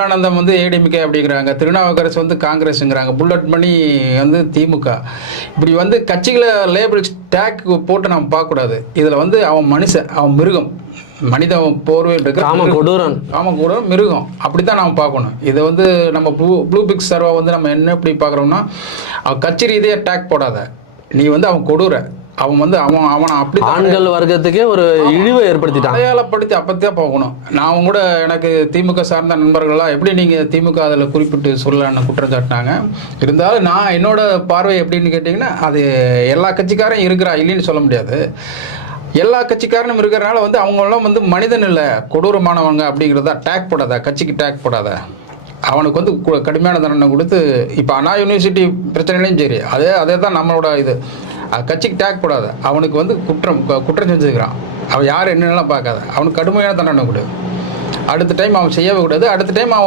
ஆனந்தம் வந்து ஏடிஎம்கே அப்படிங்கிறாங்க, திருநாவுக்கரசு வந்து காங்கிரஸுங்கிறாங்க, புல்லட் மணி வந்து திமுக. இப்படி வந்து கட்சிகளை லேபிள் டேக் போட்டு நம்ம பார்க்கக்கூடாது. இதில் வந்து அவன் மனுஷன், அவன் மிருகம், மனித போர்வையில் இருக்கிற கொடூரன், கொடூரன் மிருகம். அப்படி தான் நம்ம பார்க்கணும். இதை வந்து நம்ம ப்ளூ பிக் சர்வா வந்து நம்ம என்ன எப்படி பார்க்குறோம்னா, அவன் கட்சி ரீதியாக டேக் போடாத, நீ வந்து அவன் கொடூர, அவன் வந்து அவனை அப்படி ஆண்கள் வர்க்கத்துக்கே ஒரு இழிவை ஏற்படுத்திட்டான், அடையாளப்படுத்தி அப்பத்தான் போகணும். நான் கூட எனக்கு திமுக சார்ந்த நண்பர்கள்லாம் எப்படி நீங்கள் திமுக அதில் குறிப்பிட்டு சொல்லலான்னு குற்றம் சாட்டினாங்க. இருந்தாலும் நான் என்னோட பார்வை எப்படின்னு கேட்டிங்கன்னா, அது எல்லா கட்சிக்காரும் இருக்கிறா, இல்லைன்னு சொல்ல முடியாது. எல்லா கட்சிக்காரனும் இருக்கிறனால வந்து அவங்களாம் வந்து மனிதன் இல்லை, கொடூரமானவங்க அப்படிங்கிறதா. டேக் போடாத, கட்சிக்கு டேக் போடாத, அவனுக்கு வந்து கடுமையான தண்டனை கொடுத்து. இப்போ அண்ணா யூனிவர்சிட்டி பிரச்சனையிலையும் சரி, அதே தான் நம்மளோட இது. கட்சிக்கு டேக் போடாத, அவனுக்கு வந்து குற்றம் செஞ்சுக்கிறான், அவன் யார் என்னென்னலாம் பார்க்காத, அவனுக்கு கடுமையான தண்டனை கொடு. அடுத்த டைம் அவன் செய்யவே கூடாது. அடுத்த டைம் அவன்